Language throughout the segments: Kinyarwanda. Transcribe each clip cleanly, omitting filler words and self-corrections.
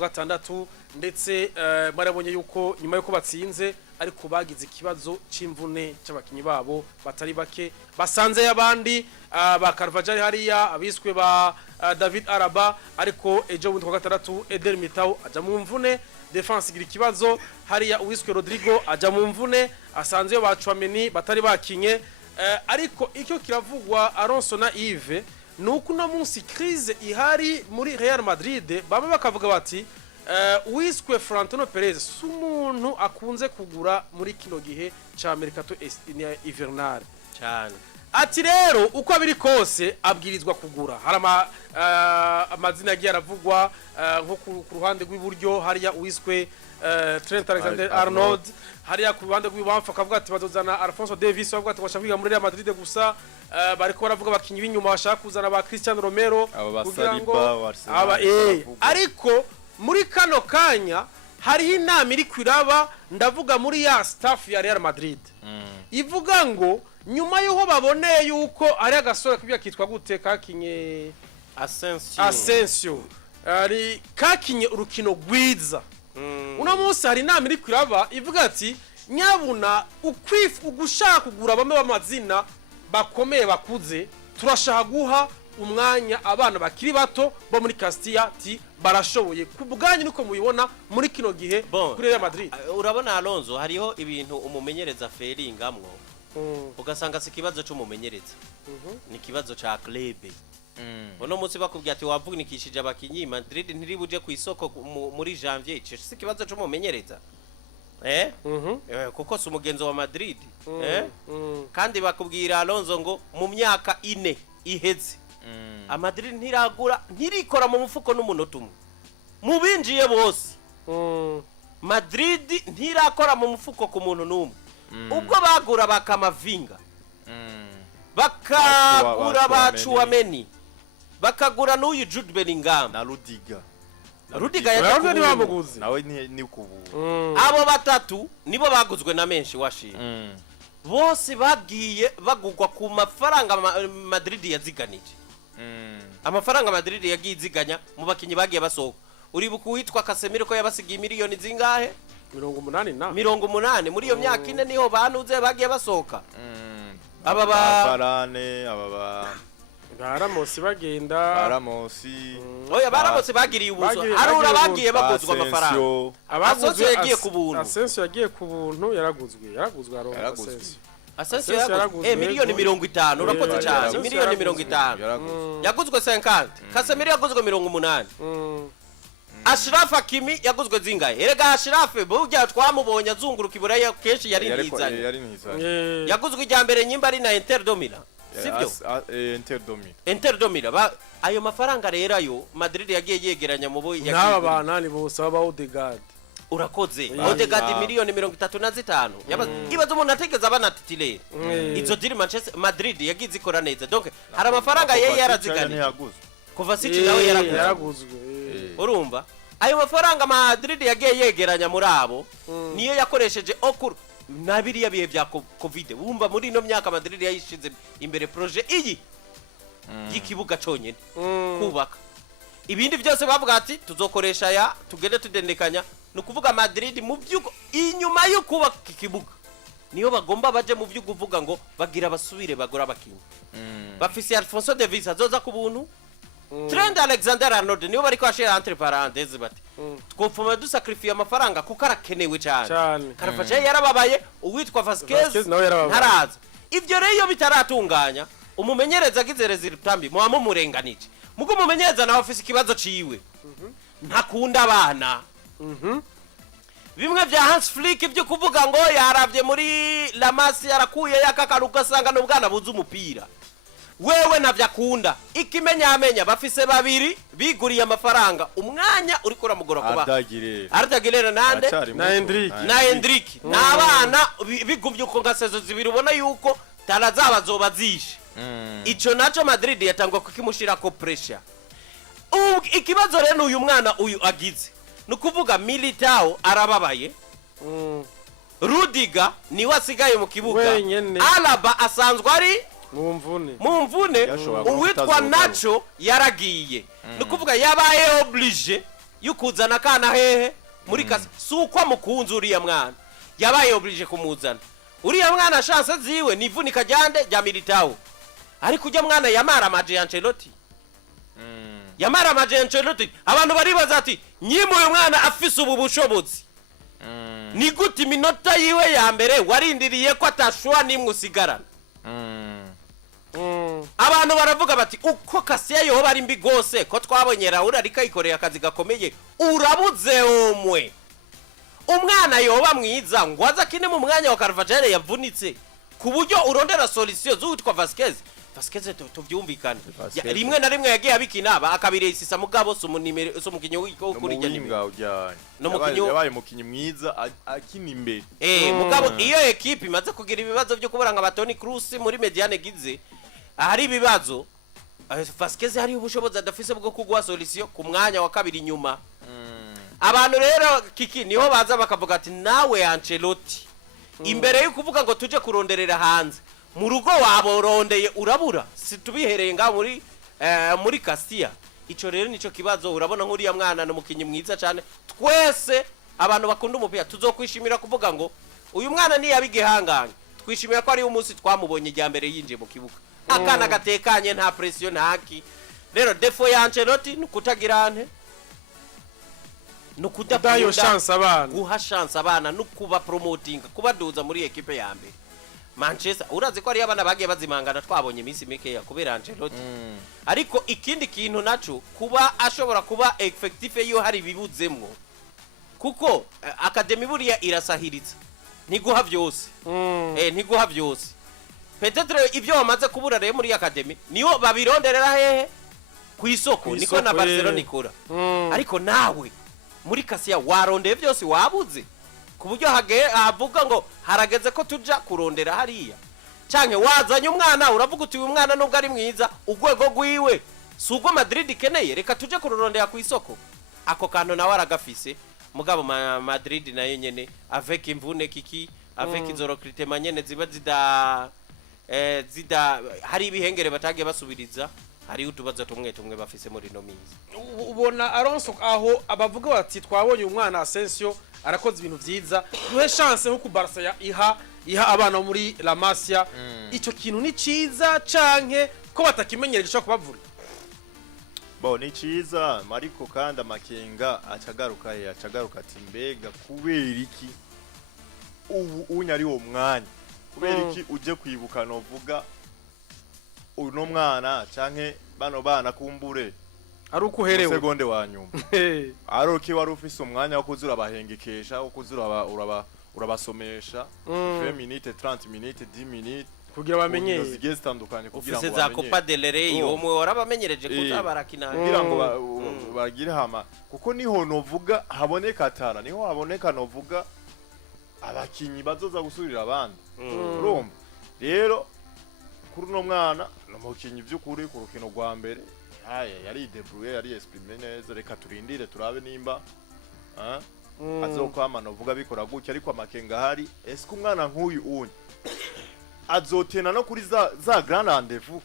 gatandatu ndetse barabonye yuko nyuma yuko batsinze ariko bagize ikibazo c'imvune c'abakinyi babo batari bake basanze y'abandi ba Carvajal hariya abiswe ba David Araba ariko ejo bundi kwa gatandatu Eder Militao aja mu mvune defense igira ikibazo hariya uwiswe Rodrigo aja mu mvune asanze yo bacwameni batari bakinye ariko icyo kiravugwa Alonso na Yves nuko no munsi crise ihari muri Real Madrid baba bakavuga bati uwiswe Florentino Perez sumuntu akunze kugura muri kino gihe ca Mercato Hivernal cyane ati rero uko abiri kose abwirizwa kugura harama amazina agiye aravugwa nko ku ruhande rw'iburyo hariya uwiswe Trent Alexander-Arnold hariya ku ruhande rw'ibamfa akavuga ati bazozana Alphonso Davies bavuga ati bashaka kwiga muri Real Madrid gusa bariko baravuga abakinyi b'inyuma bashaka kuzana ba Cristiano Romero kugira ngo ariko muri kano kanya hariho inama iri kwiraba ndavuga muri ya staff ya Real Madrid ivuga ngo nyuma yuho baboneye yuko ari agasore kibya kitwa gute kakinye Asensio ari kakinye urukino gwiza uno munsi hari inama iri kwiraba ivuga ati nyabuna ugushaka kugura bamwe b'amazina bakomeye bakuze turashaka guha umwanya abana bakiri bato bo muri Castilla ti barashoboye kubwanyu nuko mubibona muri kino gihe kuri Real Madrid urabona Alonso hariho ibintu umumenyereza feringamwo ugasanga si kibazo cy'umumenyereza ni kibazo ca club uno munsi bakubwiye ati wavunikishije abakinyi Madrid ntiribuje ku isoko muri janvier si kibazo cy'umumenyereza kuko si umugenzo wa Madrid kandi bakubwira Alonso ngo mu myaka 4 iheze Madrid ntirikora mu mufuko n'umunota umwe mu binjiye bose Madrid ntirakora mu mufuko ku muntu n'umwe ubwo bagura bakamavinga bakagura bacuameni bakagura n'uyu Jude Bellingham na Rudiga yabaguze nawe ni kubu abo batatu nibo baguzwe na menshi washira bose bagiye bagugwa ku mafaranga Madrid yaziganije amafaranga Madrid yagiye iziganya mu bakinyi bagiye basohoka uribuka witwa Casemiro ko yabasigiye miliyoni zingahe 80 muri iyo myaka ine niho banuze bagiye basohoka aba Barane Baramosi bagenda Baramosi oya Baramosi bagiriye ubuso harura bagiye baguzwa amafaranga Asensio yagiye ku buntu Asensio yagiye ku buntu yaraguzwe Asensio yaraguzwe miliyoni 50 urakoze cyane miliyoni 50 yaguzwe 50 Casemiro yaguzwe 80 Ashraf Hakimi yaguzwe zingahe erega Ashraf burya twamubonye azunguruka iburaya kenshi yari nizanye yaguzwe ijya mbere nyimba ari na Inter do Milan sivyo Inter do Milan ayo mafaranga rero ayo Madrid yagiye yegeranya mu bo yagiye n'aba banani bose aba Odegaard urakoze Odegaard miliyoni 35 ibazo umuntu ategeza abana titilere izo diri Manchester Madrid yagize ikora neza donc hari amafaranga ye yaraziganye kuva City nawe yaraguzwe urumva ayo mafaranga Madrid yagiye yegeranya muri abo niyo yakoresheje okuru nabiriya bihe bya covid wumva muri ino myaka Madrid yayishize imbere projet iyi y'ikibuga cyonyine kubaka ibindi byose bavuga ati tuzokoresha ya tugende tudendekanya no kuvuga Madrid mu byugo inyuma yo kubaka ikibuga niyo bagomba baje mu byugo uvuga ngo bagira basubire bagura abakinyi bafise Alphonso Davies azoza ku buntu Trent Alexander-Arnold niyo bari kwashira entre parenthèses bati twopfuma dusacrifice amafaranga kuko arakenewe cyane Carvajal yarababaye uwitwa Vasquez ntaraza ivyo rero bitaratunganya umumenyereza agizereza rutambi mu murenganije mugo umumenyereza na office kibazo ciwe ntakunda abana bimwe vya Hans Flick byo kuvuga ngo yaravye muri La Masia yarakuye yakakaruka sanga no bwana buza umupira wewe navyakunda ikimenyamenya bafise babiri biguriye amafaranga umwanya uri kora mugoro kuba Ardagirera nande na Hendrik nabana bigumye uko ngasezo zibiri ubona yuko tarazaba zobazishe ico naco Madrid yatangwa kukimushira ko pressure ikibazo rero uyu mwana uyu agize nukuvuga Militao arababaye Rudiga ni wasigaye mu kibuga Alaba asanzwe ari mumvune uwitwa Nacho yaragiye nukuvuga yabaye oblige yukuzana kana hehe muri kasi suko mukunzi uriya mwana yabaye oblige kumuzana uriya mwana ashanse ziwe nivunika jande rya militawo ariko ujya mwana yamara maje Ancelloti yamara maje Ancelloti abantu bari bazati nyimo uyu mwana afise ubu bushobozi ni gute iminota yiwe ya mbere warindiriye ko atashwa nimwe usigarana abantu baravuga bati uko Kasiya yoba ari mbi gose ko twabonye Raul ariko yikoreye akazi gakomeye urabuze umwe umwana yoba mwiza ngo azakine mu mwanya wa Carvajal yavunitse ku buryo urondera solution z'utwa Vasquez tuvyumvikana rimwe na rimwe yagiye abikina akabiresisa mugabo sumukinyi wo kuri no mukinyi yabaye mukinyi mwiza akina imbere mugabo iyo equipe imaze kugira ibibazo byo kuburanga batoni Cruz muri mediane gize hari ibibazo Vasquez hari ubushobozi adafise bwo kugwa solution ku mwanya wa kabiri nyuma abantu rero kiki niho baza bakavuga ati nawe Ancelloti imbere yo kuvuga ngo tuje kuronderera hanze mu rugo waborondeye urabura situbihereye nga muri Kasiya ico rero nico kibazo urabona nk'uriya mwana no mukinyi mwiza cyane twese abantu bakunda umupira tuzokwishimira kuvuga ngo uyu mwana ni yabigihanganye twishimira ko ari umunsi twamubonye rya mbere yinjiye mu kibuga akana gatekanye nta pression ntaki rero defo ya Ancelloti nukutagirane nukudayo chance abana guha chance abana nukuba promoting kubaduza muri equipe ya mbere Manchester urazi ko ari abana bagiye bazimangana twabonye iminsi mike ya kubera Ancelloti ariko ikindi kintu naco kuba ashobora kuba effective yo hari bibuzemwo kuko academy buriya irasahiritse ntiguha byose ntiguha byose peut-être ibyo wamaze kubura rero muri academy niyo babironderera hehe ku isoko niko na Barcelona ikora ariko nawe muri Kasiya warondeye byose wabuze kuburyo havuga ngo harageze ko tuja kurondera hariya canke wazanye umwana uravuga uti uyu mwana nubwo ari mwiza ugwego gwiwe sugo Madrid keneye reka tuje kurondera ku isoko ako kantu nawe aragafise mugabo Madrid nayo nyene avec imvune kiki avec izoro critema nyene ziba zida hari ibihengere batagiye basubiriza hari utubazo tumwe bafise muri no minsi ubona Alonso aho abavuga bati twabonye umwana Asensio arakoze ibintu vyiza duhe chance nko ku Barca iha abana muri La Masia ico kintu ni ciza canke ko batakimenyere cyo kubavura ni ciza mariko kandi amakenga acagaruka ati mbega kubera iki ubu unyari wo mwanya kubera iki uje kwibuka no vuga uno mwana canke bano bana kumbure ari ukuherewe segonde wa nyuma ari uki wari ufise umwanya wo kuzura bahengekesha wo kuzura urabasomesha 20 minutes 30 minutes 10 minutes kugira bamenye zigiye zitandukanye kugira ngo bamenye za Copa del Rey umwe warabamenyereje kuzabarakina kugira ngo bagire hama kuko niho novuga haboneka tara niho haboneka novuga abakinyi bazoza gusubirira abandi urumva rero kuri no mwana no mukinyi by'ukuri ku rukino rwa mbere yari debrouiller yari exprimer neza reka turindire turabe nimba azokwama novuga bikora gutya ariko amakenga hari eske umwana nk'uyu unye azotena no kuri za grand rendez-vous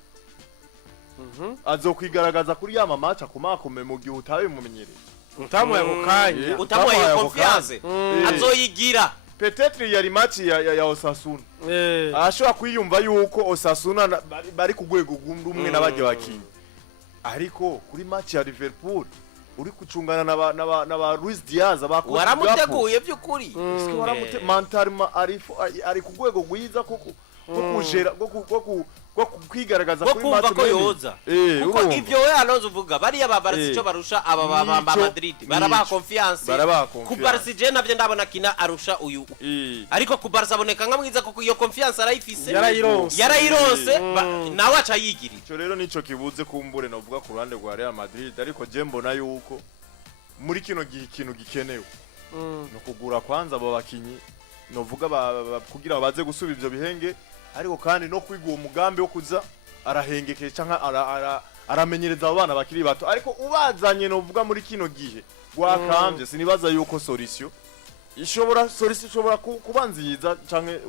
azokwigaragaza kuri ya mamacha kumakome mu gihe utabimumenyereye utamuye mukanya utamuye confiance azoyigira peut-être yari match ya Osasuna ashobora kwiyumva yuko Osasuna bari kugwego gumwe n'abajye bakinyi ariko kuri match ya Liverpool uri kucungana n'aba Luis Diaz abakoze waramuteguye by'ukuri waramute mentalma ari kugwego gwiza koko kujera kwigaragaza kuri match ko yoza kuko ivyo we Alonso uvuga bari yababarasi cyo barusha aba Madrid baraba confiance ku Barca navyo ndabona kina arusha uyu ariko ku Barca aboneka nka mwiza kuko iyo confiance arayifise yarayironse nawe aca yigiri cyo rero nico kibuze kumbure no vuga ku ruhande rwa Real Madrid ariko je mbona yuko muri kino gihe gikenewe no kugura kwanza abo bakinyi no vuga kugira baze gusubira ivyo bihenge ariko kandi no kwiga uwo mugambi wo kuza arahengekeye canka aramenyereza abana bakiri bato ariko ubazanye no vuga muri kino gihe gwakambye sinibaza yuko solution ishobora kuba nziza canke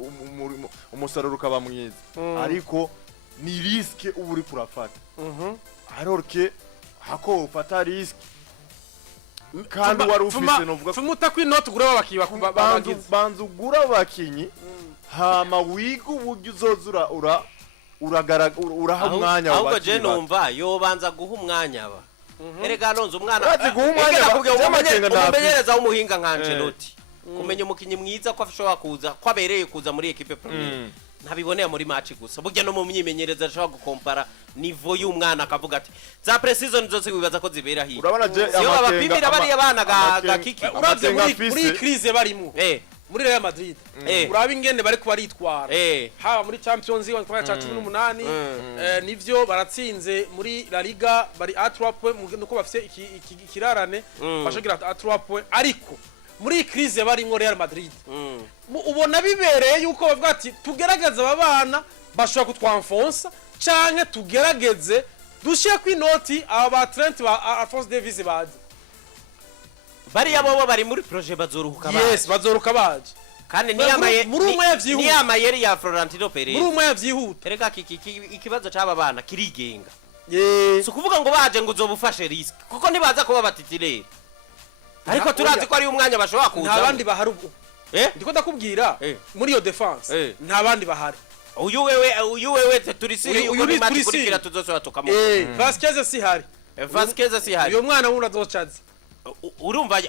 umusaruro ukaba mwiza ariko ni risque uburi kurafata alors que hako ufata risque kandi wari ufise novuga fumuta kw'inoti ugura abakinyi banza ugura abakinyi hama wiga uburyo uzozura uraha umwanya ahubwo je numva yobanza guha umwanya aba erega nonze umwana umumenyereza w'umuhinga nka Ancelloti kumenya umukinyi mwiza ko ashobora kuza ko abereye kuza muri equipe premiere ntabiboneye muri match gusa burya no mu myimenyereza ashobora gukompara niveau y'umwana akavuga ati za pre-season zose wibaza ko zibera hiyo urabona je abapimira bari abana ga kiki uraze muri crise barimo muri Real Madrid uraba ingene bari kubaritwara haba muri Champions League kwa 18 nivyo baratsinze muri La Liga bari A3 nuko bafise ikirarane bashagira A3 ariko muri crise barimo Real Madrid ubona bibereye yuko bavuga ati tugerageze ababana bashobora kutwamfonsa canke tugerageze dushiye kw'inoti aba Trent ba Alphonse Davies baje bari yabo bari muri projet bazoruhuka baje yes bazoruka baje kandi ni amayeri ya Florentino Perez muri umwe yavyihuta erega ikibazo c'aba bana kirigenga so kuvuga ngo baje ngo uzobufashe risk kuko nibaza kuba batitirere ariko turazi ko ari umwanya bashobora kuza nta bandi bahari ubwo ndiko ndakubwira muri yo defense nta bandi bahari uyu wewe turisiri uko ni match kurikira tuzosora tukamo Vasquez si hari uyo mwana wuna azocaza urumva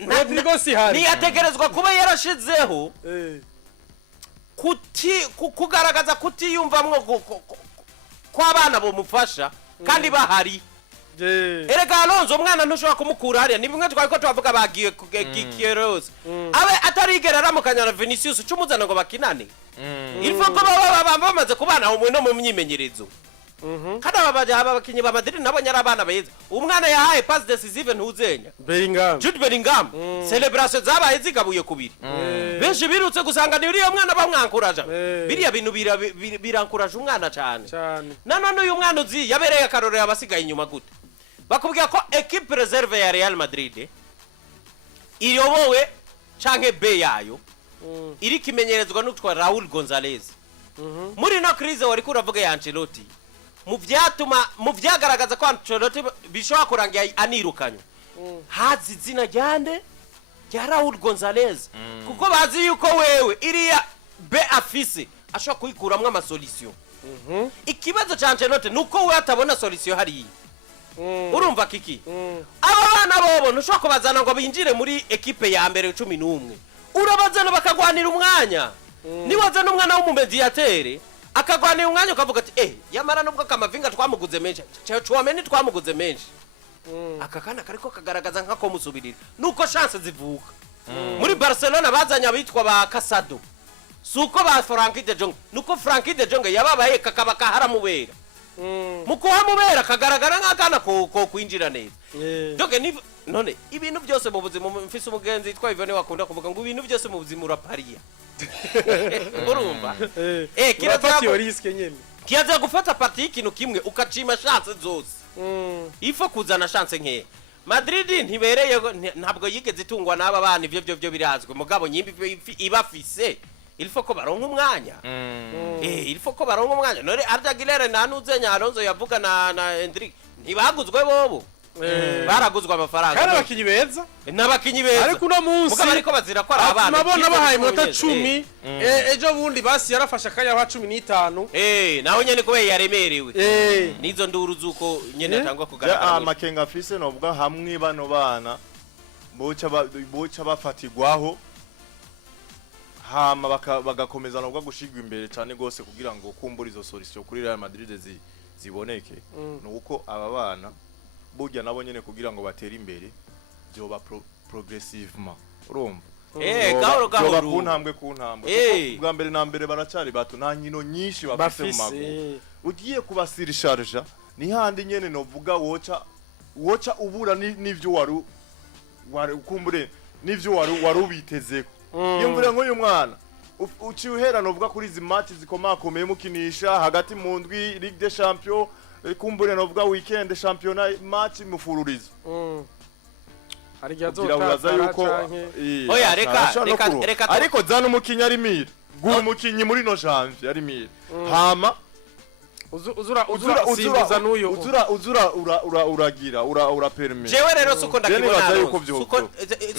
Rodrigo si hari ni yategerezwa kuba yarashizeho kugaragaza kutiyumvamwo ko abana bomufasha kandi bahari erega Alonso umwana ntushobora kumukura hariya ni bimwe twari ko tuvuga bagiye Kieros abe atarigera aramukanya na Vinicius cumuzana ngo bakinane ilfo ko baba bamaze kubana umwe no mu myimenyerezo kada abakinyi ba Madrid nabo nyara abana beza umwana yahaye pass decisive ntuzenya Jude Bellingham celebration zabaye zigabuye kubiri benshi birutse gusanga ni uriya mwana bamwankuraje biriya bintu birankuraje umwana cyane nanone uyu mwana uzi yabereye akarorero abasigaye inyuma gute bakubwira ko equipe reserve ya Real Madrid iyobowe canke B yayo iri kimenyerezwa n'utwa Raul Gonzalez muri no crise wari kuravuga ya Ancelloti mu vyagaragaza ko Ancelloti bishobora kurangira anirukanywa hazi zina ryande rya Raul Gonzalez kuko bazi yuko wewe iriya B afise ashobora kuyikuramwe ama solution ikibazo ca Ancelloti nuko we atabona solution hariya urumva kiki aba bana bobo ntushobora kubazana ngo binjire muri equipe ya mbere 11 urabazana bakagwanira umwanya niwazana umwana w'umumediatere akagwanira umwanya ukavuga ati yamara nubwo kamavinga twamuguze menshi cyamene twamuguze menshi akakana kariko kagaragaza nkako musubirira nuko chance zivuka muri Barcelona bazanye abitwa ba Casado suko ba Frankie de Jong nuko Frankie de Jong yababaye kakabaka haramubera mukuhamubera kagaragara nk'akana ko kwinjira neza doge none ibintu byose mu buzima mfise umugenzi twa Ivone wakunda kuvuga ngo ibintu byose mu buzima urapariya urumva kirazira gufata parti y'ikintu kimwe ukacima chance zose ifo kuzana chance nke Madrid ntibereye ntabwo yigeze itungwa n'aba bana ivyo birazwe mugabo nyimbi ibafise ilfo ko baronka umwanya ilfo ko baronka umwanya none Arda Güler na Nuzenya Alonso yavuga na Hendrik ntibaguzwe bobo baraguzwa amafaranga kandi abakinyi beza n'abakinyi beza ariko uno munsi mugabo ariko bazira ko abana nabona bahaye iminota 10 ejo bundi basi yarafasha kanya wa 15 naho nyene ko yaremerewe nizo nduru zuko nyene atangwa kugaragara amakenga afise novuga hamwe bano bana boca bafatirwaho hama bagakomeza nabwo gushigwa imbere cyane gose kugira ngo kumbura izo solution kuri Real Madrid ziboneke nuko aba bana burya nabo nyene kugira ngo batere imbere byoba progressivement urumva gahoro ku ntambwe bwa mbere na mbere baracari bato nta nkino nyinshi bafise mu maguru ugiye kubasirisharja ni handi nyene novuga woca ubura n'ivyo wari kumbure n'ivyo wari ubitezeko yumvira nk'uyu mwana uci uhera novuga kuri izi match zikomakomeye mukinisha hagati mu ndwi Ligue des Champions kumbure novuga weekend championnat match mufururizo hari gyazo yuko oya reka ariko zana umukinya ari mire gura umukinyi muri no janvier ari mire hama simbuza n'uyo uragira uraperme jewe rero suko ndakibona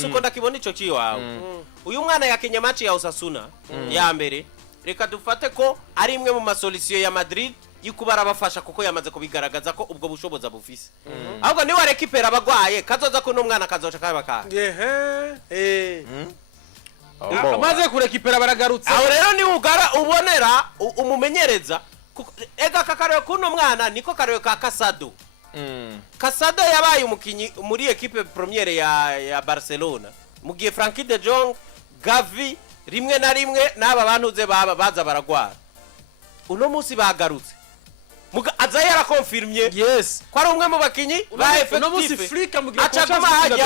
suko ndakibona ico ciwawe uyu mwana yakinye match ya Osasuna ya mbere reka dufate ko ari imwe mu masolution ya Madrid yukubara bafasha kuko yamaze kubigaragaza ko ubwo bushoboza bufise ahubwo ni warekipera abagwaye kazoza ko n'umwana kazoca kabaka amaze kurekipera baragarutse aho rero ni ugara ubonera umumenyereza ega kakareo kuno mwana niko kareo ka Casado Casado yabaye umukinyi muri equipe premiere ya Barcelona mugiye Frankie de Jong Gavi rimwe na rimwe n'aba bantuze baza baragwara uno musi bagarutse muga aza yara confirmye yes ko ari umwe mu bakinyi ba effective acaguma hajya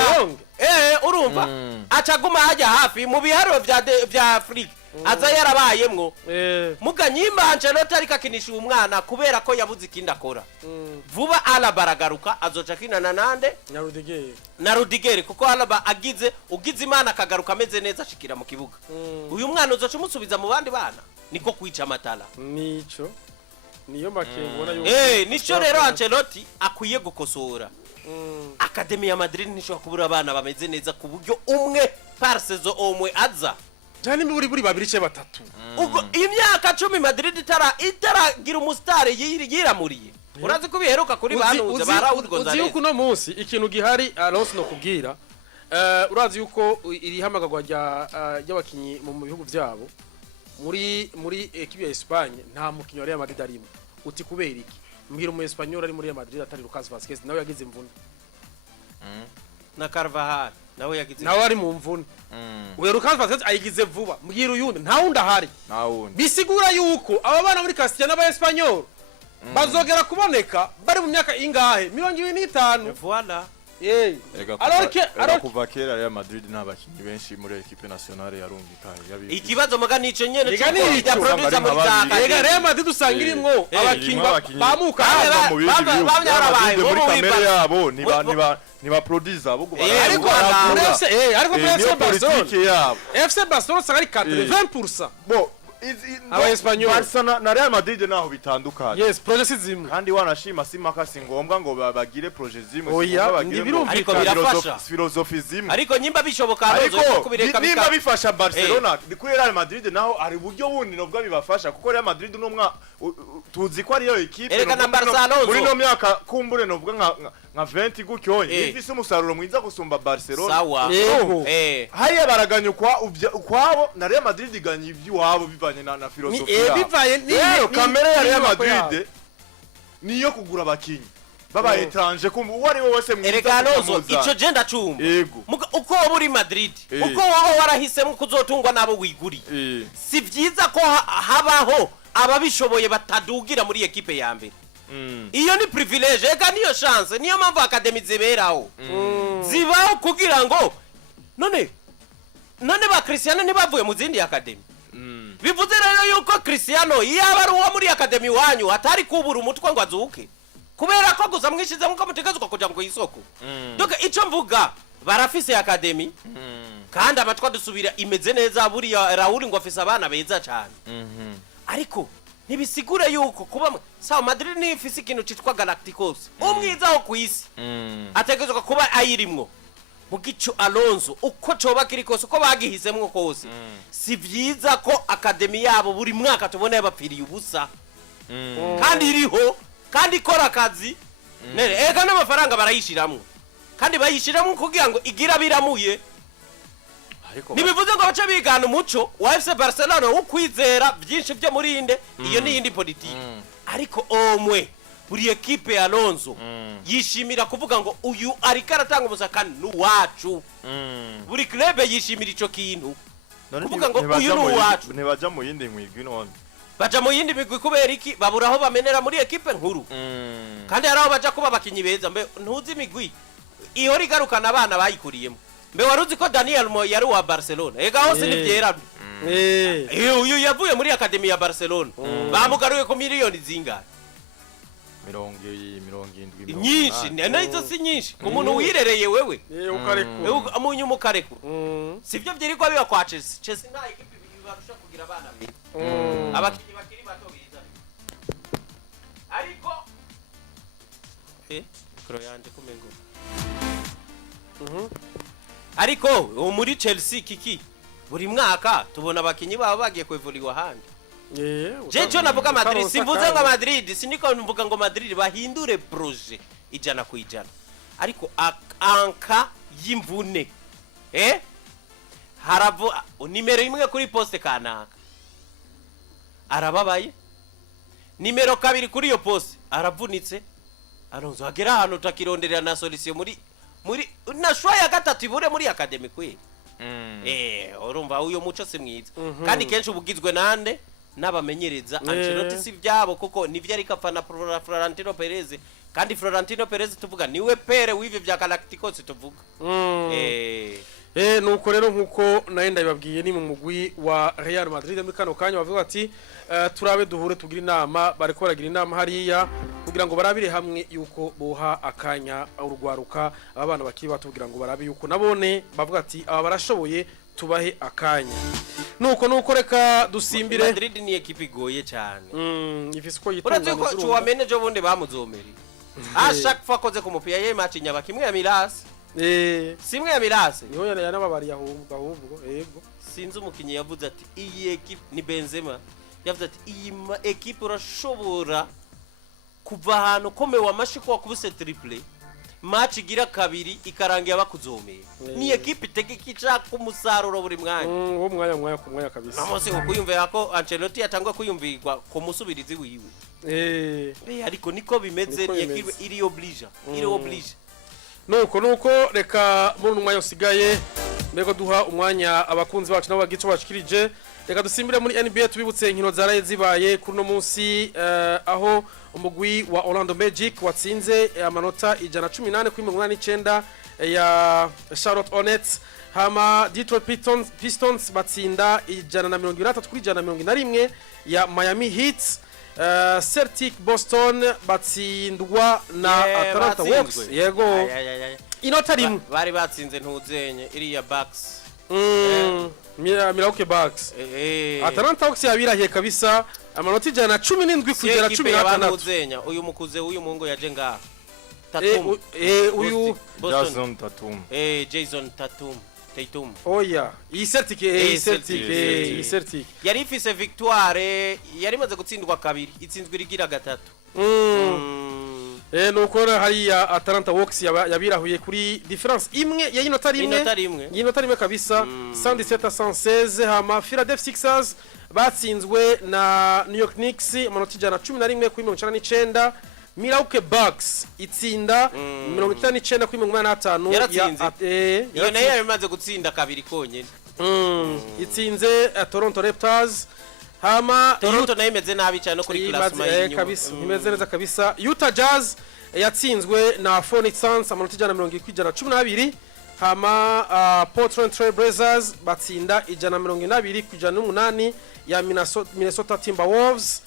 urumva acaguma hajya hafi mu biharo vya Afrika aza yarabayemwo muga nyimba Ancelloti ariko akinisha umwana kubera ko yabuze ikindi akora vuba Alaba aragaruka azoca kinana nande na Rudiger kuko Alaba ugize imana akagaruka ameze neza ashikira mu kibuga uyu mwana uzoca umusubiza mu bandi bana niko kwica amatala niyo makengo ubona yuko nico rero Ancelloti akwiye gukosora Academy ya Madrid nisho kubura abana bameze neza ku buryo umwe par saison omwe aza Jani muri babiri ce batatu. Ubwo imyaka 10 Madrid itaragira umustare yiramuriye. Urazi ko biheruka kuri banuze barawuri Gonzalez. Uzi yuko no munsi ikintu gihari Alonso no kubwira. Urazi yuko iri hamagagwa y'abakinyi mu bihugu byabo. Muri equipe ya Espagne nta mukinyi wa Real Madrid arimo. Uti kubera iki? Mbwira mu Espanyol ari muri Real Madrid atari Lucas Vazquez nawe yagize imvune. Na Carvajal nawe yagize nawe ari mu mvune uyo Lucas Vazquez ayigize vuba mbwira uyundi nta wundi ahari bisigura yuko aba bana muri Castilla n'aba Espanyol bazogera kuboneka bari mu myaka ingahe 25 voilà alors kuva kera Real Madrid n'abakinyi benshi muri equipe nationale yarungikaye ikibazo magana ico nyene ya producer muri zaka rega Real Madrid usangirimwo abakinyi bamuka mu bindi bihugu muri kamere yabo niba producer abo ariko FC Barcelona sagari 80% bo aba Espanyol Barcelona na Real Madrid naho bitandukanye yes project zimwe kandi wanashima simaka singombwa ngo bagire project zimwe ariko birafasha philosophy zimwe ariko nyimba bishoboka arozo kubireka nimba bifasha Barcelona kuri Real Madrid naho ari buryo bundi nobwo bibafasha kuko Real Madrid n'umwa tuzi ko ari yo equipe muri no myaka kumbure nobwo nka 20 gucyonye ifise umusaruro mwiza gusumba Barcelona sawa haya baraganyukwa ukwabo na Real Madrid iganye ivy'iwabo bivanye na philosophy yabo kamera ya Real Madrid niyo kugura abakinyi baba étranger kumva uwo ari we wese mwiza Erganozo ico genda cumba uko buri Madrid uko wowe warahisemo kuzotungwa nabo wiguri si vyiza ko habaho ababishoboye batadugira muri equipe ya mbere iyo ni privilege ega niyo chance niyo mpamvu academy ziberaho zibaho kugira ngo none ba Cristiano ntibavuye mu zindi academy bivuze rero yuko Cristiano yaba ari uwo muri academy wanyu atari kubura umutwe ngo azuke kubera ko gusa mwishize nko mutegezwa kuja ngo isoko donc ico mvuga barafise academy kandi abatwa dusubira imeze neza buri Raul ngo afise abana beza cyane ariko nibisigure yuko kuba sawa Madrid ni ifise ikintu citwa Galacticos umwiza ho kwisi ategezwa kuba ayirimwo mugico Alonso uko coba kirikose uko bagihisemwo kose si vyiza ko academy yabo buri mwaka tubone bapfiriye ubusa kandi iriho kandi ikora akazi nere ega n'amafaranga barayishiramwo kandi bayishiramwo kugira ngo igira biramuye nibivuze ngo bace bigana umuco wa FC Barcelona ukwizera byinshi byo muri inde iyo ni yindi politiki ariko omwe buri equipe ya Alonso yishimira kuvuga ngo uyu ari karatanga umusaka n'uwacu buri club yishimira ico kintu kuvuga ngo uyu n'uwacu ntibaja mu yindi mwigwi none baja mu yindi migwi kubera iki baburaho bamenera muri equipe nkuru kandi haraho baja kuba abakinyi beza mbe ntuzi imigwi iyo rigarukana abana bayikuriyemo mbe waruzi ko Daniel Mo yari wa Barcelona ega hose nivyera uyu yavuye muri academy ya Barcelona bamugaruye ko miliyoni zingana 70 nyinshi naizo si nyinshi umuntu wirereye wewe ukareku amunyu mukareku sivyo byiriko biba kwa Chelsea nta equipe bibarusha kugira abana beza abakinyi bakiri bato biza mikoro yanje kumengo ariko muri Chelsea kiki buri mwaka tubona abakinyi baba bagiye kwevuriwa handi jecho navuga Madrid simvuze ngo Madrid siniko mvuga ngo Madrid bahindure projet ijana ku ijana ariko anka y'imvune haravu nimero imwe kuri poste kanaka arababaye nimero kabiri kuri yo poste aravunitse aronzo agera hano takironderera na solution muri nashwa ya gatatu ibure muri academy kwe urumva uyo muco si mwiza kandi kenshi ubugizwe nande n'abamenyereza Ancelloti si byabo kuko nivyo ari kapana Florentino Perez kandi Florentino Perez tuvuga niwe pere w'ivyo bya Galacticos tuvuga nuko rero nkuko naenda ibabwiye ni mu mugwi wa Real Madrid muri kano kanya bavuga ati turabe duhure tugira inama bariko baragira inama hariya kugira ngo barabire hamwe yuko boha akanya urugwaruka abana bakiri bato kugira ngo barabe yuko nabone bavuga ati aba barashoboye tubahe akanya nuko reka dusimbire. Madrid ni equipe igoye cyane ifise ko yitunganya uretse ko cuwamene jo bonde bamuzomeri chaque fois koze ku mupira ye match nyaba kimwe ya Milas simwe ya Milas niho yanababari ahubwo yego sinzi umukinyi yavuze ati iyi equipe ni Benzema yavuze ati iyi equipe urashobora kuva hano komewe amashiko wakubuse triple match igira kabiri ikarangira bakuzomeye ni equipe itegeka ku musaruro buri mwanya wo mwanya ku mwanya kabisa namose ukuyumvira ko Ancelloti yatangwa kuyumvirwa ku musubirizi wiwe ariko niko bimeze ni equipe iri oblige nuko reka muri umwanya usigaye mbego duha umwanya abakunzi bacu nabo bagico bashikirije reka dusimbire muri NBA tubibutse inkino zaraye zibaye kuri no munsi aho umugwi wa Orlando Magic watsinze amanota 118 kuri 89 ya Charlotte Hornets hama Detroit Pistons batsinda 123 kuri 121 ya Miami Heat Celtic Boston batsindwa na Atlanta Hawks yego inota rimwe bari batsinze ntuzenye iriya Bucks Milwaukee Bucks Atlanta Hawks yabirahiye kabisa amanota 117 kugera 16 uyu mukuze uyu mungo yaje ngaha Tatum uyu Jason Tatum Jason Tatum oya iyi Celtic yari ifise victoire yari maze gutsindwa kabiri itsinzwe rigira gatatu nuko hariya Atlanta Hawks yabirahuye kuri difference imwe ya inota rimwe kabisa 117-116 hama Philadelphia Sixers batsinzwe na New York Knicks amanota 111 kuri 99 Milwaukee Bucks itsinda 99 kuri 85 iyo nayo yamaze gutsinda kabiri konyene itsinze Toronto Raptors hama Toronto nayo imeze nabi cyane kuri classement kabisa imeze neza kabisa Utah Jazz yatsinzwe na Phoenix Suns amanota 112 hama Portland Trail Blazers batsinda 122 ku 108 ya Minnesota Timberwolves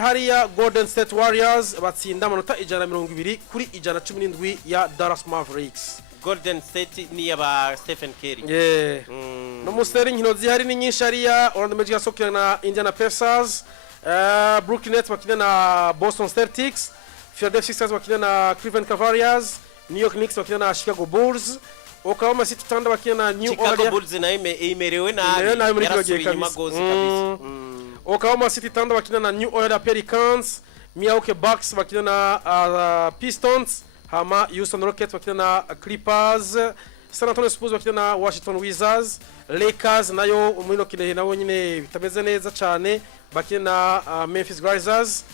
hariya Golden State Warriors batsinda amanota 120 kuri 117 ya Dallas Mavericks. Golden State ni yaba Stephen Curry no musteri nkino zihari ni nyinshi hariya Orlando Magic yasokera na Indiana Pacers Brooklyn Nets bakina na Boston Celtics Philadelphia Sixers bakina na Cleveland Cavaliers New York Knicks bakina na Chicago Bulls Oklahoma City Thunder bakina na New Orleans Chicago Bulls na imerewe nabi yarasubiye magozi kabisa Oklahoma City Thunder bakina na New Orleans Pelicans Milwaukee Bucks bakina na Pistons hama Houston Rockets bakina na Clippers San Antonio Spurs bakina na Washington Wizards Lakers nayo umwino kinehe nawo nyine bitameze neza cyane bakina na Memphis Grizzlies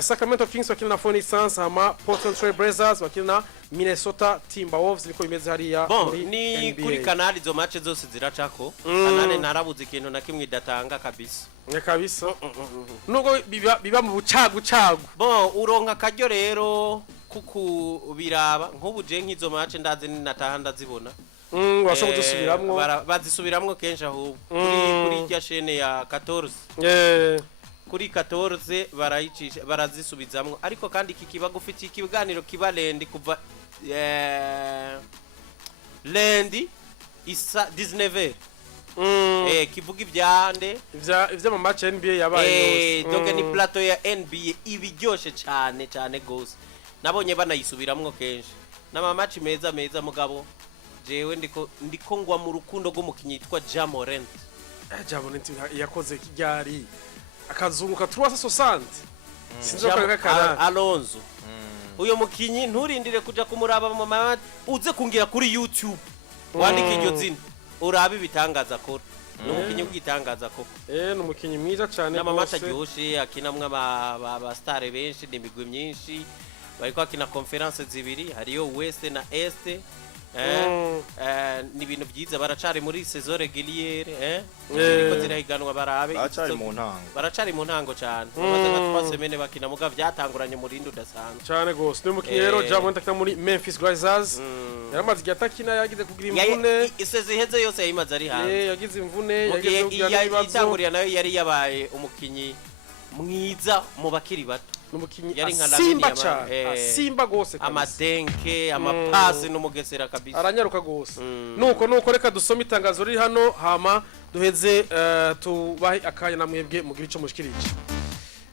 Sacramento Kings bakina na Phoenix Suns hama Portland Trail Blazers bakina na Minnesota Timberwolves niko imeze hariya muri ni kuri Canal izo match zose ziracako Canal narabuze ikintu na kimwe datanga kabisa nuko biba mu bucagu uronka karyo rero kuku biraba nk'ubuje nk'izo match ndaze nataha ndazibona washobora gusubiramo bazisubiramwo kenshi ahubwo kuri rya chaîne ya 14 kuri 14 barayicisha barazisubizamwo ariko kandi iki kiba gufite ikiganiro kiba lendi kuva lendi isa 19 kivuga ibyande ivya mu match NBA yabaye donc ni plateau ya NBA ibiryoshe cyane gose nabonye banayisubiramwo kenshi n'amamaci meza mugabo jewe ndiko ngwa mu rukundo rw'umukinyi yitwa Jamorent. Jamorent yakoze kijyari akazunguka 360 sinzoka kakara Alonso. Uyo mukinyi nturindire kuja kumuraba mu mamaci uze kungira kuri YouTube wandike iryo zina urabe ibitangaza akora. N'umukinyi w'igitangaza koko. N'umukinyi mwiza cyane n'amamaci aryoshe akinamwe aba star benshi n'imigwi myinshi bariko akina conference zibiri hariyo West na Est ni ibintu byiza baracari muri saison régulière niko zirahiganwa barabe baracari mu ntango cyane bamaze nka 3 semaines bakina muga vyatanguranye mu rindi udasanzwe cyane gose n'umukinyi rero Jamorent akina muri Memphis Grizzlies yaramaze igitakina yagize kugira imvune iseze iheze yose yayimaze ari hanze yagize imvune yagize kugira ibibazo nayo yari yabaye umukinyi mwiza mu bakiri bato n'umukinyi Simba cyane Simba gose amadenke amapasi n'umugesera kabisa aranyaruka gose nuko reka dusome itangazo riri hano hama duheze tubahe akanya namwebwe mugira ico mushikirije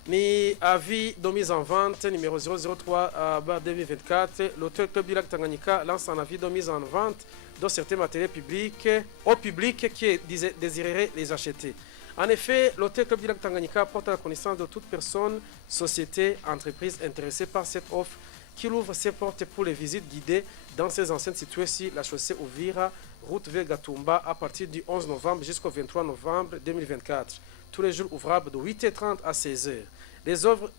ni avis de mise en vente numéro 003/2024 l'auteur Club du Lac Tanganyika lance un avis de mise en vente de certains matériels publics au public qui désirerait les acheter. En effet, l'hôtel Club du Lac Tanganyika porte à la connaissance de toute personne, société, entreprise intéressée par cette offre qui ouvre ses portes pour les visites guidées dans ses enceintes situées sur la chaussée Ouvira, route vers Gatumba, à partir du 11 novembre jusqu'au 23 novembre 2024. Tous les jours ouvrables de 8h30 à 16h. Les offres